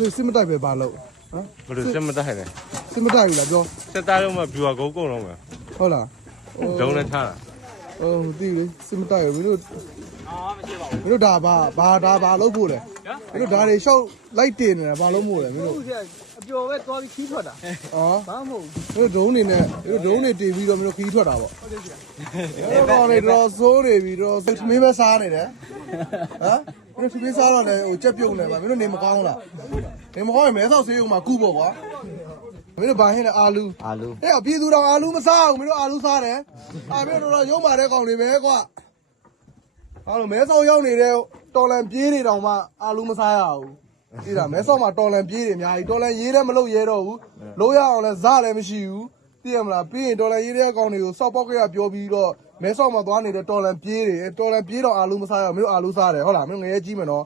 စိစစ်မတိုက်ပဲပါလို့ဟမ် ဘယ်လိုစစ်မတိုက်လဲ စစ်မတိုက်ဘူးလားပြော စစ်သားတော့မှပြူအကုန်လုံးပဲ ဟုတ်လား ဒုံးနဲ့ထားတာ သိလေစစ်မတိုက်ဘူးမင်းတို့မရှိပါဘူးမင်းတို့ဒါဘာလုပ်ဖို့လဲမင်းတို့ဒါတွေရှောက်လိုက်တင်နေတာဘာလုပ်ဖို့လဲမင်းတို့ အပျော်ပဲသွားပြီးခီးထွက်တာ ဘာမှမဟုတ် မင်းတို့ဒုံးနေနဲ့မင်းတို့ဒုံးနေတင်ပြီးတော့မင်းတို့ခီးထွက်တာပေါ့ဟုတ်တယ်ဗျာကောင်းနေတော့စိုးနေပြီးတော့မင်းပဲစားနေတယ်ဟမ်မင်းတို့သမင်းစားတော့လည်းဟိုကြက်ပြုတ်နေပါမင်းတို့နေမကောင်းလားနေမကောင်းရင်မဲဆောက်ဆေးရုံမှာကုပေါ့ကွာမင်းတို့ဘာဟင်းလဲအာလူ ဟဲ့ပြည်သူတော်အာလူမစားဘူးမင်းတို့အာလူစားတယ်မင်းတို့တော့ရုံမာတဲ့ကောင်တွေပဲကွာအားလုံးမဲဆောက်ရောက်နေတဲ့တော်လန်ပြေးတွေတောင်မှအာလူမစားရဘူးသိလားမဲဆောက်မှာတော်လန်ပြေးတွေအများကြီးတော်လန်ရေးလည်းမလုပ်ရဲတော့ဘူးလို့ရအောင်လည်းဇလည်းမရှိဘူးသိရမလားပြီးရင်တော်လန်ရေးတဲ့ကောင်တွေကိုစောက်ပေါက်ကရပြောပြီးတော့မဲဆောက်မှာသွားနေတဲ့တော်လန်ပြေးတွေတော်လန်ပြေးတော့အာလူမစားရဘူးမင်းတို့အာလူစားတယ်ဟုတ်လားမင်းတို့ငရဲကြီးမယ်နော်